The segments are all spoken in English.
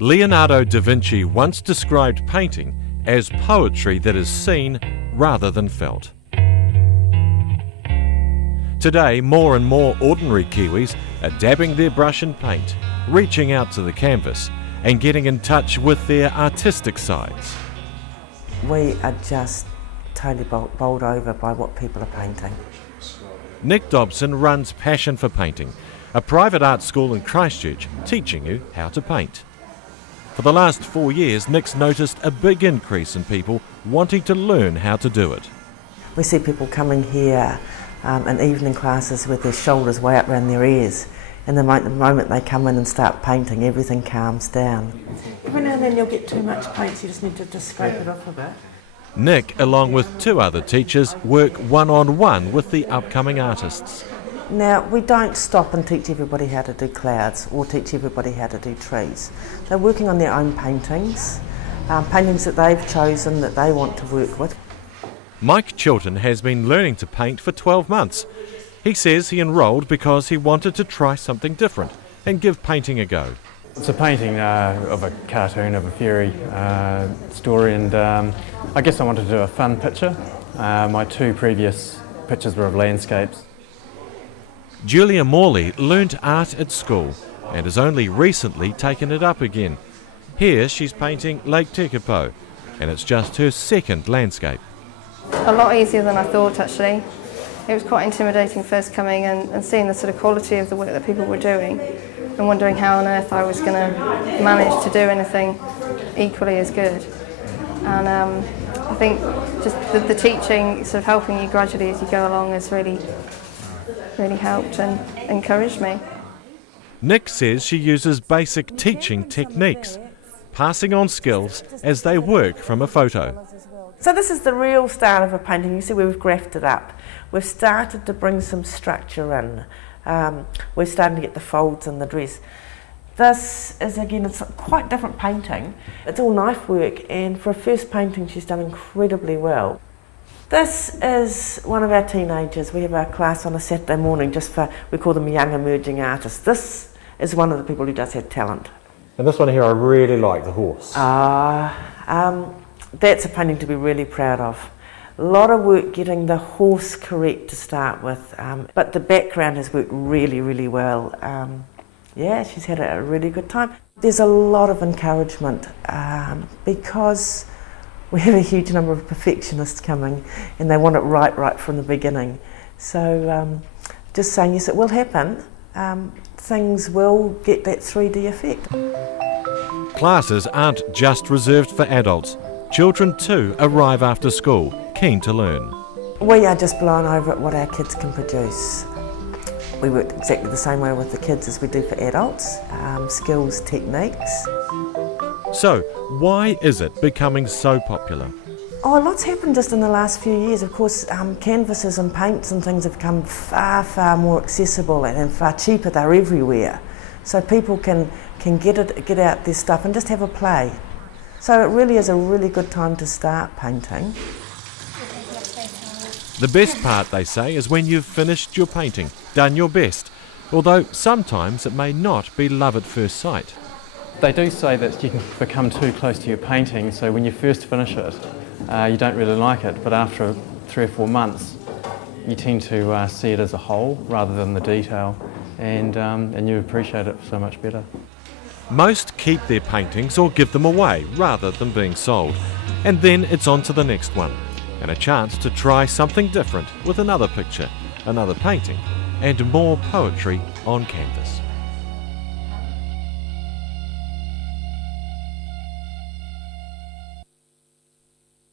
Leonardo da Vinci once described painting as poetry that is seen rather than felt. Today, more and more ordinary Kiwis are dabbing their brush and paint, reaching out to the canvas and getting in touch with their artistic sides. We are just totally bowled over by what people are painting. Nick Dobson runs Passion for Painting, a private art school in Christchurch teaching you how to paint. For the last 4 years, Nick's noticed a big increase in people wanting to learn how to do it. We see people coming here in evening classes with their shoulders way up around their ears, and the moment they come in and start painting, everything calms down. Every now and then you'll get too much paint, so you just need to just scrape it off a bit. Nick, along with 2 other teachers, work one-on-one with the upcoming artists. Now, we don't stop and teach everybody how to do clouds or teach everybody how to do trees. They're working on their own paintings, paintings that they've chosen that they want to work with. Mike Chilton has been learning to paint for 12 months. He says he enrolled because he wanted to try something different and give painting a go. It's a painting of a cartoon, of a fairy story, and I guess I wanted to do a fun picture. My 2 previous pictures were of landscapes. Julia Morley learnt art at school and has only recently taken it up again. Here she's painting Lake Tekapo, and it's just her 2nd landscape. A lot easier than I thought, actually. It was quite intimidating first coming and seeing the sort of quality of the work that people were doing and wondering how on earth I was going to manage to do anything equally as good. And I think just the teaching, sort of helping you gradually as you go along, has really helped and encouraged me. Nick says she uses basic teaching techniques, passing on skills as they work from a photo. So this is the real start of a painting. You see we've graphed it up. We've started to bring some structure in. We're starting to get the folds in the dress. This is, again, it's quite different painting. It's all knife work, and for a first painting she's done incredibly well. This is one of our teenagers. We have our class on a Saturday morning just for, we call them young emerging artists. This is one of the people who does have talent. And this one here I really like, the horse. That's a painting to be really proud of. A lot of work getting the horse correct to start with, but the background has worked really, really well. Yeah, she's had a really good time. There's a lot of encouragement because we have a huge number of perfectionists coming and they want it right from the beginning. So just saying, yes, it will happen. Things will get that 3D effect. Classes aren't just reserved for adults. Children too arrive after school, keen to learn. We are just blown over at what our kids can produce. We work exactly the same way with the kids as we do for adults, skills, techniques. So, why is it becoming so popular? Oh, lots happened just in the last few years. Of course, canvases and paints and things have become far more accessible and far cheaper. They're everywhere. So people can get out their stuff and just have a play. So it really is a really good time to start painting. The best part, they say, is when you've finished your painting, done your best, although sometimes it may not be love at first sight. They do say that you can become too close to your painting, so when you first finish it, you don't really like it, but after 3 or 4 months, you tend to see it as a whole rather than the detail, and you appreciate it so much better. Most keep their paintings or give them away rather than being sold, and then it's on to the next one, and a chance to try something different with another picture, another painting, and more poetry on canvas.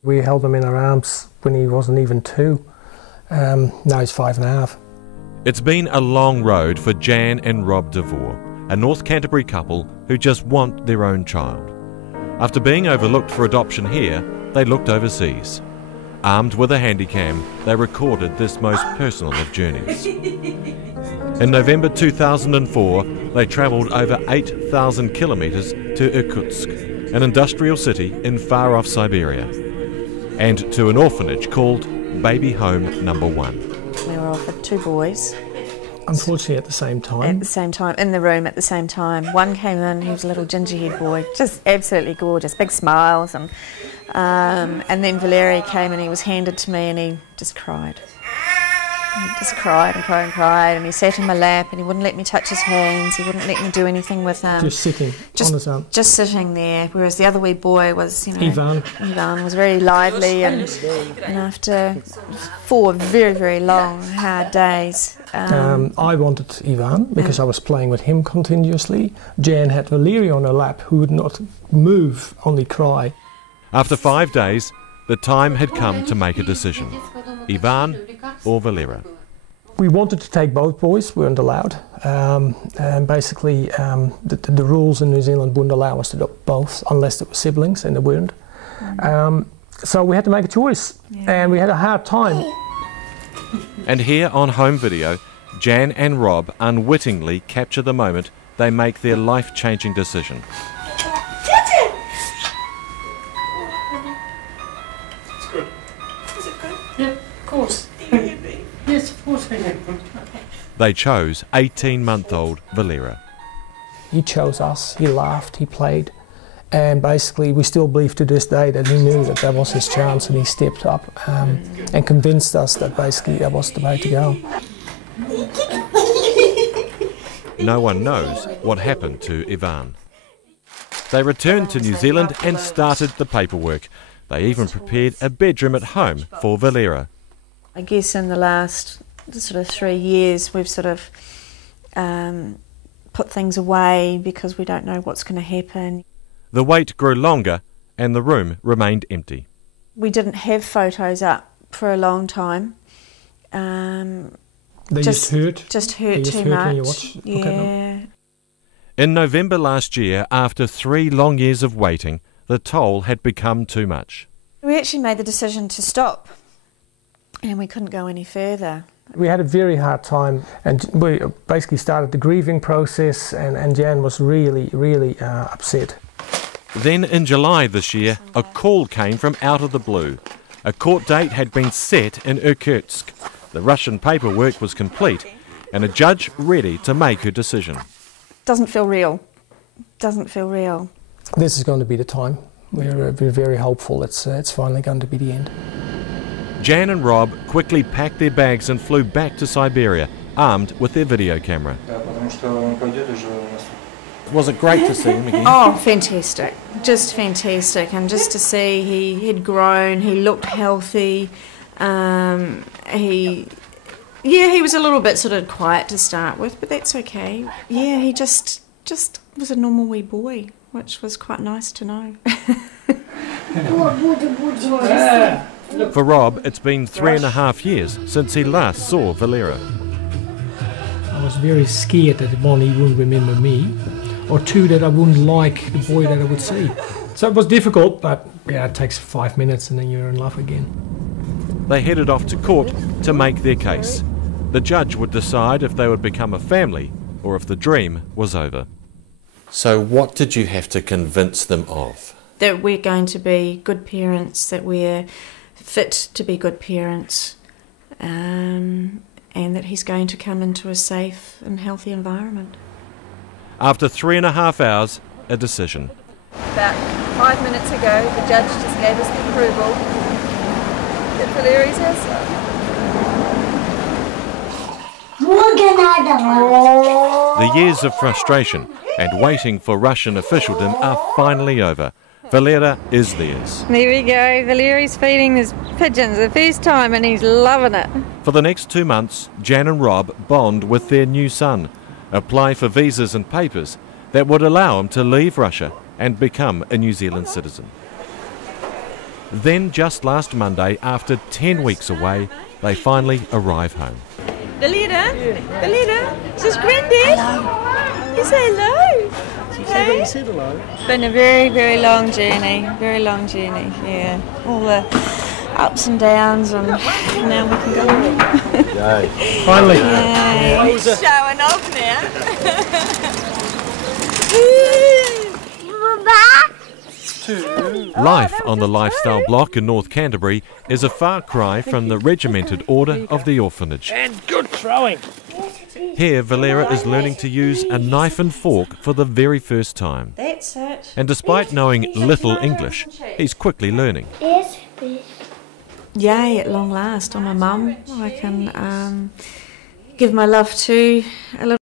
We held him in our arms when he wasn't even 2. Now he's 5.5. It's been a long road for Jan and Rob DeVore, a North Canterbury couple who just want their own child. After being overlooked for adoption here, they looked overseas. Armed with a handycam, they recorded this most personal of journeys. In November 2004, they travelled over 8,000 kilometres to Irkutsk, an industrial city in far-off Siberia, and to an orphanage called Baby Home Number 1. We were offered 2 boys Unfortunately, at the same time. At the same time, in the room at the same time. One came in, he was a little ginger-haired boy, just absolutely gorgeous, big smiles, and then Valeri came and he was handed to me and he just cried. He just cried and cried and cried, and he sat in my lap and he wouldn't let me touch his hands, he wouldn't let me do anything with him. Just sitting on his arm. Just sitting there, whereas the other wee boy was, Ivan was very lively, and after 4 very, very long, hard days. I wanted Ivan because I was playing with him continuously. Jan had Valeri on her lap, who would not move, only cry. After 5 days, the time had come to make a decision. Ivan or Valera. We wanted to take both boys, we weren't allowed. And basically, the rules in New Zealand wouldn't allow us to do both, unless they were siblings, and they weren't. So we had to make a choice, and we had a hard time. And here on home video, Jan and Rob unwittingly capture the moment they make their life-changing decision. It's good. Is it good? Yeah, of course. Yes, of course I can. They chose 18-month-old Valera. He chose us, he laughed, he played, and basically we still believe to this day that he knew that was his chance, and he stepped up and convinced us that basically that was the way to go. No one knows what happened to Ivan. They returned to New Zealand and started the paperwork. They even prepared a bedroom at home for Valera. I guess in the last sort of 3 years we've sort of put things away because we don't know what's going to happen. The wait grew longer and the room remained empty. We didn't have photos up for a long time. They just hurt too much. Yeah. In November last year, after 3 long years of waiting, the toll had become too much. We actually made the decision to stop, and we couldn't go any further. We had a very hard time, and we basically started the grieving process, and Jan was really, really upset. Then in July this year, a call came from out of the blue. A court date had been set in Irkutsk. The Russian paperwork was complete, and a judge ready to make her decision. Doesn't feel real. Doesn't feel real. This is going to be the time. We're very hopeful it's finally going to be the end. Jan and Rob quickly packed their bags and flew back to Siberia, armed with their video camera. Was it great to see him again? Oh, fantastic. Just fantastic. And just to see he'd grown, he looked healthy. He was a little bit sort of quiet to start with, but that's okay. Yeah, he just was a normal wee boy, which was quite nice to know. For Rob, it's been 3.5 years since he last saw Valera. I was very scared that one, he wouldn't remember me, or two, that I wouldn't like the boy that I would see. So it was difficult, but yeah, it takes 5 minutes and then you're in love again. They headed off to court to make their case. The judge would decide if they would become a family or if the dream was over. So what did you have to convince them of? That we're going to be good parents, that we're fit to be good parents, and that he's going to come into a safe and healthy environment. After 3.5 hours, a decision. About 5 minutes ago, the judge just gave us the approval that Valeri's our son. The years of frustration and waiting for Russian officialdom are finally over. Valera is theirs. There we go, Valeri's feeding his pigeons the first time and he's loving it. For the next 2 months, Jan and Rob bond with their new son, apply for visas and papers that would allow him to leave Russia and become a New Zealand citizen. Then just last Monday, after 10 weeks away, they finally arrive home. Valera? Valera? Is this Granddad? Hello. You say hello. Hey? You said hello. It's been a very, very long journey. Very long journey, yeah. All the ups and downs, and now we can go home. Yay. Finally. Yay. He's showing off now. Life on the Lifestyle Block in North Canterbury is a far cry from the regimented order of the orphanage. And good throwing. Here, Valera is learning to use a knife and fork for the very first time. That's it. And despite knowing little English, he's quickly learning. Yes, Yay, at long last, I'm a mum. I can give my love to a little